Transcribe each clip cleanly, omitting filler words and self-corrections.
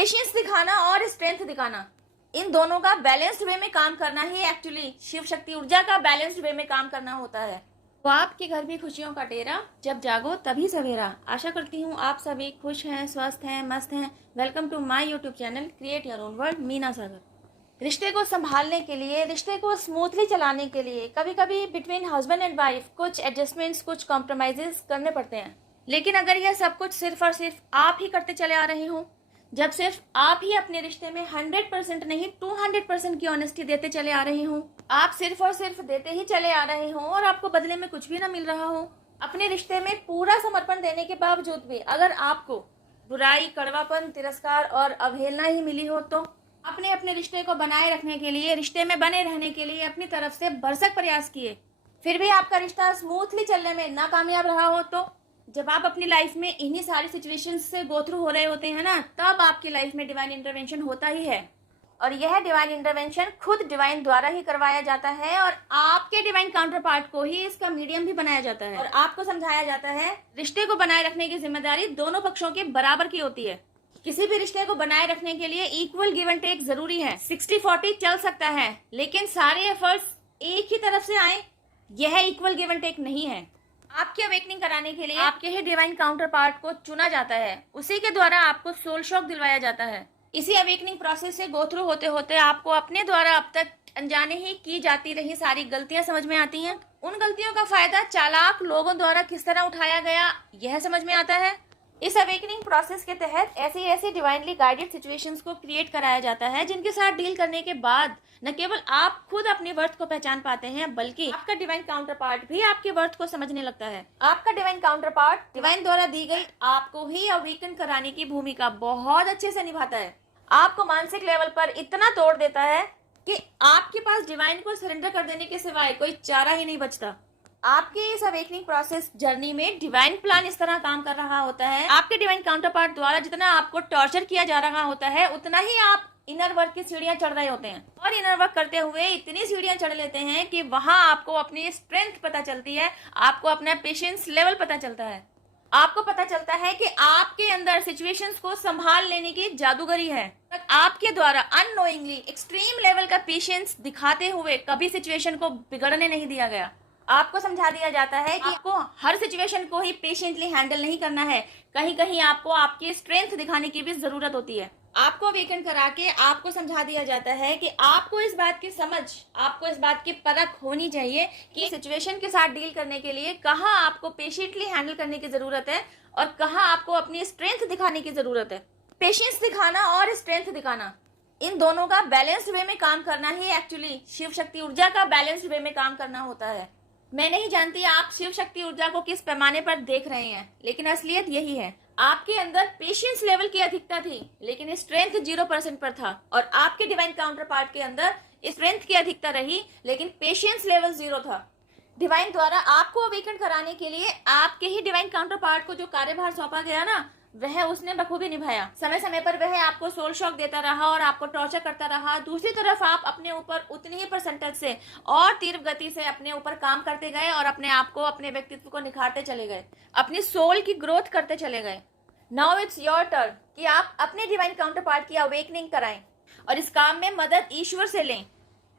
Patience दिखाना और strength दिखाना, इन दोनों का बैलेंस्ड वे में काम करना ही एक्चुअली शिव शक्ति ऊर्जा का बैलेंस्ड वे में काम करना होता है। तो आपके घर भी खुशियों का डेरा, जब जागो तभी सवेरा। आशा करती हूँ आप सभी खुश हैं, स्वस्थ हैं, मस्त हैं। Welcome to my YouTube channel create your own world, Meena Sagar. रिश्ते को संभालने के लिए, रिश्ते को स्मूथली चलाने के लिए कभी कभी बिटवीन हस्बैंड एंड वाइफ कुछ एडजस्टमेंट्स, कुछ कॉम्प्रोमाइजेस करने पड़ते हैं। लेकिन अगर यह सब कुछ सिर्फ और सिर्फ आप ही करते चले आ रहे हो, जब सिर्फ आप ही अपने रिश्ते में 100% नहीं 200% की ऑनेस्टी देते चले आ रहे हो, आप सिर्फ और सिर्फ देते ही चले आ रहे हो और आपको बदले में कुछ भी ना मिल रहा हो, अपने रिश्ते में पूरा समर्पण देने के बावजूद भी अगर आपको बुराई, कड़वापन, तिरस्कार और अवहेलना ही मिली हो, तो अपने रिश्ते को बनाए रखने के लिए, रिश्ते में बने रहने के लिए अपनी तरफ से भरसक प्रयास किए, फिर भी आपका रिश्ता स्मूथली चलने में नाकामयाब रहा हो, तो जब आप अपनी लाइफ में इन्हीं सारी सिचुएशंस से गो थ्रू हो रहे होते हैं ना, तब आपकी लाइफ में डिवाइन इंटरवेंशन होता ही है। और यह डिवाइन इंटरवेंशन खुद डिवाइन द्वारा ही करवाया जाता है और आपके डिवाइन काउंटर पार्ट को ही इसका मीडियम भी बनाया जाता है और आपको समझाया जाता है रिश्ते को बनाए रखने की जिम्मेदारी दोनों पक्षों के बराबर की होती है। किसी भी रिश्ते को बनाए रखने के लिए इक्वल गिव एंड टेक जरूरी है। 60-40 चल सकता है, लेकिन सारे एफर्ट्स एक ही तरफ से आए, यह इक्वल गिव एंड टेक नहीं है। आपकी अवेकनिंग कराने के लिए आपके ही डिवाइन काउंटर पार्ट को चुना जाता है, उसी के द्वारा आपको सोल शॉक दिलवाया जाता है। इसी अवेकनिंग प्रोसेस से गो थ्रू होते होते आपको अपने द्वारा अब तक अनजाने ही की जाती रही सारी गलतियां समझ में आती हैं। उन गलतियों का फायदा चालाक लोगों द्वारा किस तरह उठाया गया, यह समझ में आता है। इस अवेकनिंग प्रोसेस के तहत ऐसी डिवाइनली गाइडेड सिचुएशंस को क्रिएट कराया जाता है, जिनके साथ डील करने के बाद न केवल आप खुद अपनी वर्थ को पहचान पाते हैं, बल्कि आपका डिवाइन काउंटर पार्ट भी आपकी वर्थ को समझने लगता है। आपका डिवाइन काउंटर पार्ट डिवाइन द्वारा दी गई आपको ही अवेकन कराने की भूमिका बहुत अच्छे से निभाता है। आपको मानसिक लेवल पर इतना तोड़ देता है कि आपके पास डिवाइन को सरेंडर कर देने के सिवाय कोई चारा ही नहीं बचता। आपके इस अवेकनिंग प्रोसेस जर्नी में डिवाइन प्लान इस तरह काम कर रहा होता है, आपके डिवाइन काउंटर पार्ट द्वारा जितना आपको टॉर्चर किया जा रहा होता है, उतना ही आप इनर वर्क की सीढ़ियां चढ़ रहे होते हैं। और इनर वर्क करते हुए इतनी सीढ़ियां चढ़ लेते हैं कि वहां आपको अपनी स्ट्रेंथ पता चलती है, आपको अपना पेशेंस लेवल पता चलता है, आपको पता चलता है कि आपके अंदर सिचुएशंस को संभाल लेने की जादूगरी है। आपके द्वारा अननोइंगली एक्सट्रीम लेवल का पेशेंस दिखाते हुए कभी सिचुएशन को बिगड़ने नहीं दिया गया। आपको समझा दिया जाता है कि आपको हर सिचुएशन को ही पेशेंटली हैंडल नहीं करना है, कहीं कहीं आपको आपकी स्ट्रेंथ दिखाने की भी जरूरत होती है। आपको अवेकन करा के आपको समझा दिया जाता है कि आपको इस बात की समझ, आपको इस बात की परख होनी चाहिए कि सिचुएशन के साथ डील करने के लिए कहाँ आपको पेशेंटली हैंडल करने की जरूरत है और कहाँ आपको अपनी स्ट्रेंथ दिखाने की जरूरत है। पेशेंस दिखाना और स्ट्रेंथ दिखाना, इन दोनों का बैलेंस्ड वे में काम करना ही एक्चुअली शिव शक्ति ऊर्जा का बैलेंस्ड वे में काम करना होता है। मैं नहीं जानती आप शिव शक्ति ऊर्जा को किस पैमाने पर देख रहे हैं, लेकिन असलियत यही है। आपके अंदर पेशेंस लेवल की अधिकता थी, लेकिन स्ट्रेंथ 0% पर था, और आपके डिवाइन काउंटर पार्ट के अंदर स्ट्रेंथ की अधिकता रही, लेकिन पेशेंस लेवल 0 था। डिवाइन द्वारा आपको अवेकन कराने के लिए आपके ही डिवाइन काउंटर पार्ट को जो कार्यभार सौंपा गया ना, वह उसने बखूबी निभाया। समय समय पर वह आपको सोल शॉक देता रहा और आपको टॉर्चर करता रहा। दूसरी तरफ आप अपने ऊपर उतनी ही परसेंटेज से और तीव्र गति से अपने ऊपर काम करते गए और अपने आप को, अपने व्यक्तित्व को निखारते चले गए, अपनी सोल की ग्रोथ करते चले गए। नाउ इट्स योर टर्न कि आप अपने डिवाइन काउंटर पार्ट की अवेकनिंग कराएं और इस काम में मदद ईश्वर से लें,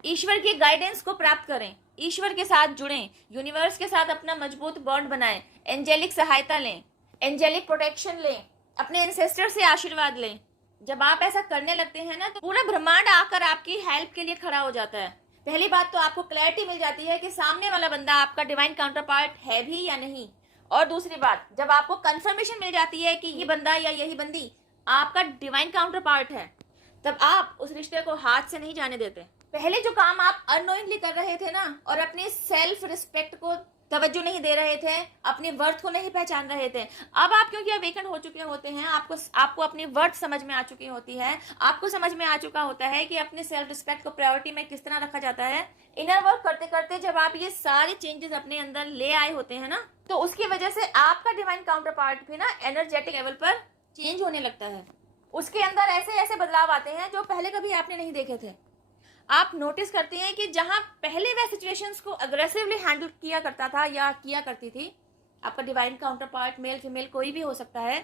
ईश्वर की गाइडेंस को प्राप्त करें, ईश्वर के साथ जुड़ें, यूनिवर्स के साथ अपना मजबूत बॉन्ड बनाएं, एंजेलिक सहायता लें, एंजेलिक प्रोटेक्शन लें, अपने एंसेस्टर से आशीर्वाद लें। जब आप ऐसा करने लगते हैं ना, तो पूरा ब्रह्मांड आकर आपकी हेल्प के लिए खड़ा हो जाता है। पहली बात तो आपको क्लैरिटी मिल जाती है कि सामने वाला बंदा आपका डिवाइन काउंटर पार्ट है भी या नहीं, और दूसरी बात, जब आपको कंफर्मेशन मिल जाती है कि ये बंदा या यही बंदी आपका डिवाइन काउंटर पार्ट है, तब आप उस रिश्ते को हाथ से नहीं जाने देते। पहले जो काम आप अननोइंगली कर रहे थे ना, और अपनी सेल्फ रिस्पेक्ट को तवज्जो नहीं दे रहे थे, अपनी वर्थ को नहीं पहचान रहे थे, अब आप क्योंकि अवेकन हो चुके होते हैं, आपको अपनी वर्थ समझ में आ चुकी होती है, आपको समझ में आ चुका होता है कि अपने सेल्फ रिस्पेक्ट को प्रायोरिटी में किस तरह रखा जाता है। इनर वर्क करते करते जब आप ये सारे चेंजेस अपने अंदर ले आए होते हैं ना, तो उसकी वजह से आपका डिवाइन काउंटर पार्ट भी ना एनर्जेटिक लेवल पर चेंज होने लगता है। उसके अंदर ऐसे ऐसे बदलाव आते हैं जो पहले कभी आपने नहीं देखे थे। आप नोटिस करते हैं कि जहां पहले वह सिचुएशंस को अग्रेसिवली हैंडल किया करता था या किया करती थी, आपका divine counter part male female कोई भी हो सकता है,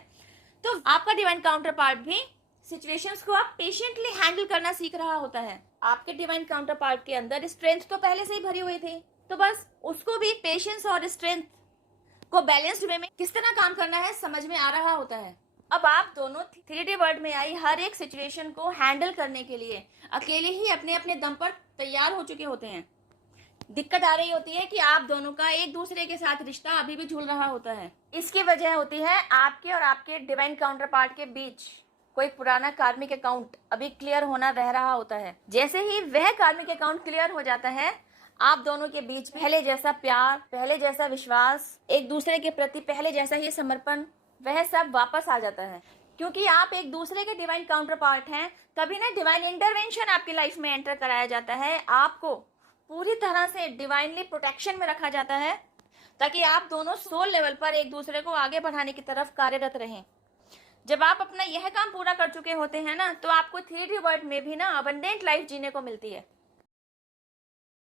तो आपका डिवाइन काउंटर पार्ट भी सिचुएशंस को आप पेशेंटली हैंडल करना सीख रहा होता है। आपके डिवाइन काउंटर पार्ट के अंदर स्ट्रेंथ तो पहले से ही भरी हुई थी, तो बस उसको भी पेशेंस और स्ट्रेंथ को बैलेंस्ड वे में किस तरह काम करना है समझ में आ रहा होता है। अब आप दोनों 3D वर्ल्ड में आई हर एक सिचुएशन को हैंडल करने के लिए अकेले ही अपने अपने दम पर तैयार हो चुके होते हैं। दिक्कत आ रही होती है कि आप दोनों का एक दूसरे के साथ रिश्ता अभी भी झूल रहा होता है। इसकी वजह होती है आपके और आपके डिवाइन काउंटर पार्ट के बीच कोई पुराना कार्मिक अकाउंट अभी क्लियर होना रह रहा होता है। जैसे ही वह कार्मिक अकाउंट क्लियर हो जाता है, आप दोनों के बीच पहले जैसा प्यार, पहले जैसा विश्वास, एक दूसरे के प्रति पहले जैसा ही समर्पण, वह सब वापस आ जाता है। क्योंकि आप एक दूसरे के डिवाइन काउंटर पार्ट हैं, तभी ना डिवाइन इंटरवेंशन आपकी लाइफ में एंटर कराया जाता है। आपको पूरी तरह से डिवाइनली प्रोटेक्शन में रखा जाता है, ताकि आप दोनों सोल लेवल पर एक दूसरे को आगे बढ़ाने की तरफ कार्यरत रहें। जब आप अपना यह काम पूरा कर चुके होते हैं ना, तो आपको 3D वर्ल्ड में भी ना अबंडेंट लाइफ जीने को मिलती है।